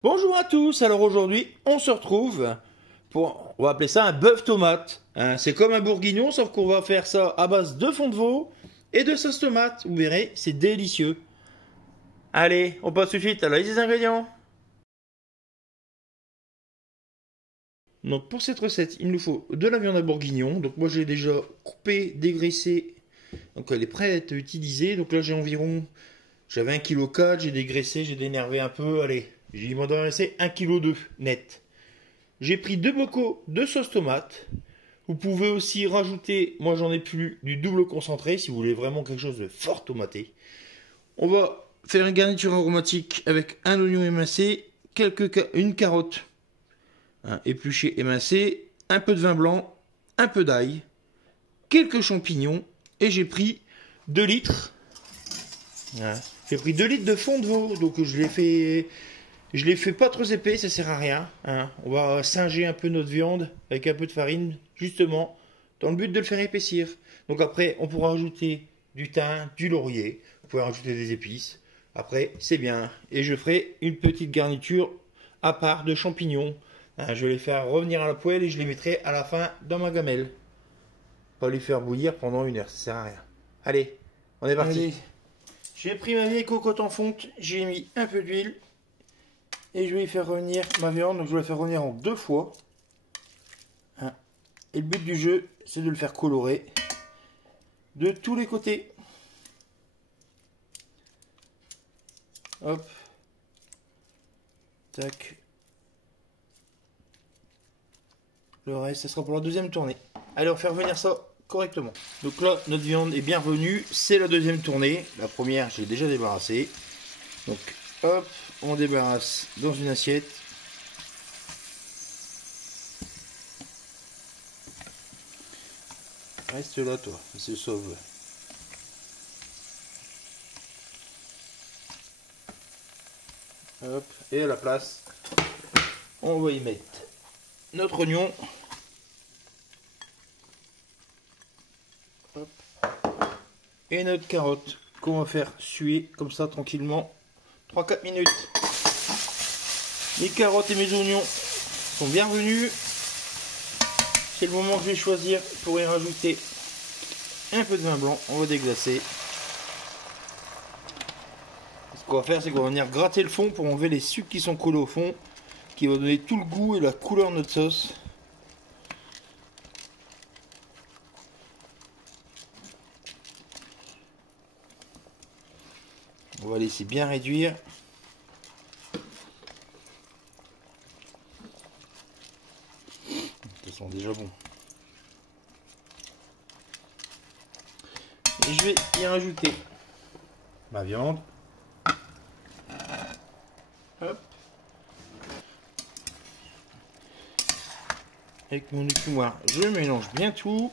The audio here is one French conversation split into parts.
Bonjour à tous, alors aujourd'hui on se retrouve pour, on va appeler ça un bœuf tomate. C'est comme un bourguignon sauf qu'on va faire ça à base de fond de veau et de sauce tomate. Vous verrez, c'est délicieux. Allez, on passe tout de suite à la liste des ingrédients. Donc pour cette recette, il nous faut de la viande à bourguignon. Donc moi j'ai déjà coupé, dégraissé. Donc elle est prête à être utilisée. Donc là j'avais 1,4 kg, j'ai dégraissé, j'ai dénervé un peu. Allez, il m'en doit rester 1,2 kg net. J'ai pris 2 bocaux de sauce tomate. Vous pouvez aussi rajouter, moi j'en ai plus, du double concentré si vous voulez vraiment quelque chose de fort tomaté. On va faire une garniture aromatique avec un oignon émincé, une carotte épluchée émincée, un peu de vin blanc, un peu d'ail, quelques champignons et j'ai pris 2 litres. J'ai pris 2 litres de fond de veau, donc je l'ai fait pas trop épais, ça sert à rien. On va singer un peu notre viande avec un peu de farine, justement, dans le but de le faire épaissir. Donc après, on pourra ajouter du thym, du laurier, vous pouvez rajouter des épices. Après, c'est bien. Et je ferai une petite garniture à part de champignons. Je vais les faire revenir à la poêle et je les mettrai à la fin dans ma gamelle. Pas les faire bouillir pendant 1 heure, ça sert à rien. Allez, on est parti. Allez. J'ai pris ma vieille cocotte en fonte, j'ai mis un peu d'huile. Et je vais y faire revenir ma viande, donc je vais la faire revenir en 2 fois. Et le but du jeu, c'est de le faire colorer de tous les côtés. Hop. Tac. Le reste, ça sera pour la deuxième tournée. Allez, on va faire revenir ça correctement. Donc là, notre viande est bien revenue. C'est la deuxième tournée. La première, je l'ai déjà débarrassée. Donc, hop. On débarrasse dans une assiette. Reste là, toi, il se sauve. Hop, et à la place, on va y mettre notre oignon. Hop. Et notre carotte qu'on va faire suer comme ça tranquillement 3-4 minutes. Mes carottes et mes oignons sont bien revenus. C'est le moment que je vais choisir pour y rajouter un peu de vin blanc. On va déglacer. Ce qu'on va faire, c'est qu'on va venir gratter le fond pour enlever les sucs qui sont collés au fond, qui va donner tout le goût et la couleur de notre sauce. On va laisser bien réduire. Ils sont déjà bons. Et je vais y rajouter ma viande. Hop. Avec mon écumoire, je mélange bien tout.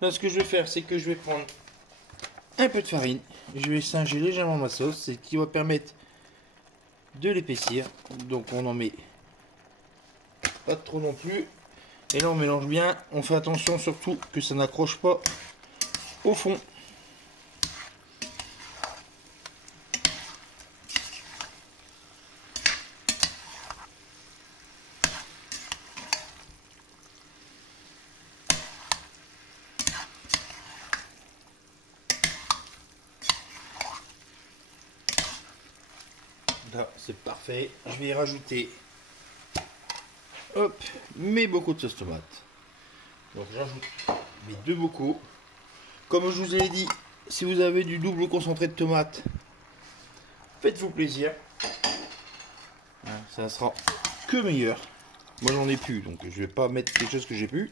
Là, ce que je vais faire, c'est que je vais prendre un peu de farine. Je vais singer légèrement ma sauce, c'est ce qui va permettre de l'épaissir. Donc on en met pas trop non plus. Et là on mélange bien. On fait attention surtout que ça n'accroche pas au fond. Là c'est parfait. Je vais y rajouter hop, mes bocaux de sauce tomate. Donc j'ajoute mes 2 bocaux. Comme je vous ai dit, si vous avez du double concentré de tomate, faites-vous plaisir. Ça sera que meilleur. Moi j'en ai plus, donc je vais pas mettre quelque chose que j'ai plus.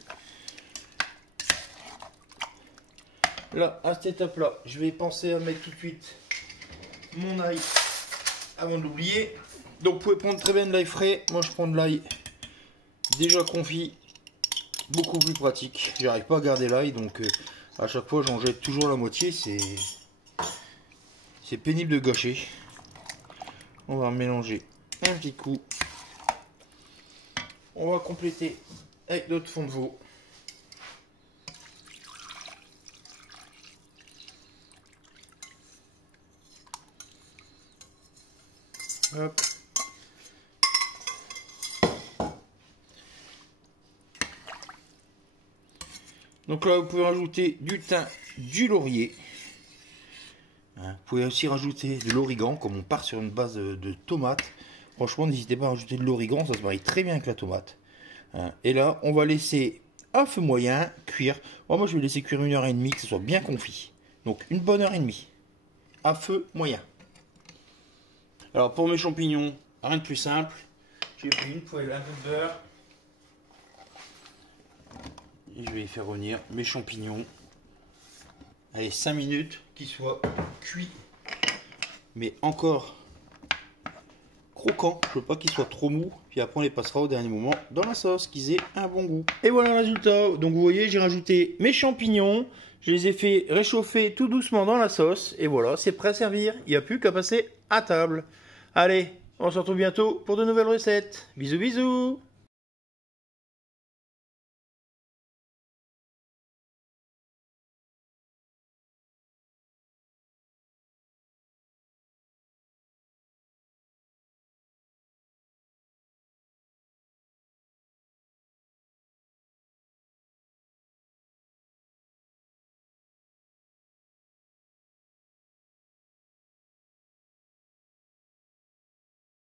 Là, à cette étape-là, je vais penser à mettre tout de suite mon ail avant de l'oublier. Donc vous pouvez prendre très bien de l'ail frais. Moi je prends de l'ail déjà confit, beaucoup plus pratique. J'arrive pas à garder l'ail, donc à chaque fois j'en jette toujours la moitié. C'est pénible de gâcher. On va mélanger un petit coup. On va compléter avec notre fond de veau. Hop. Donc là, vous pouvez rajouter du thym, du laurier. Hein, vous pouvez aussi rajouter de l'origan, comme on part sur une base de tomates. Franchement, n'hésitez pas à rajouter de l'origan, ça se marie très bien avec la tomate. Hein, et là, on va laisser à feu moyen cuire. Oh, moi, je vais laisser cuire 1h30, que ce soit bien confit. Donc, une bonne heure et demie. À feu moyen. Alors, pour mes champignons, rien de plus simple. J'ai pris une poêle, un peu de beurre. Et je vais y faire revenir mes champignons. Allez, 5 minutes qu'ils soient cuits. Mais encore croquants. Je veux pas qu'ils soient trop mous. Puis après, on les passera au dernier moment dans la sauce, qu'ils aient un bon goût. Et voilà le résultat. Donc, vous voyez, j'ai rajouté mes champignons. Je les ai fait réchauffer tout doucement dans la sauce. Et voilà, c'est prêt à servir. Il n'y a plus qu'à passer à table. Allez, on se retrouve bientôt pour de nouvelles recettes. Bisous, bisous.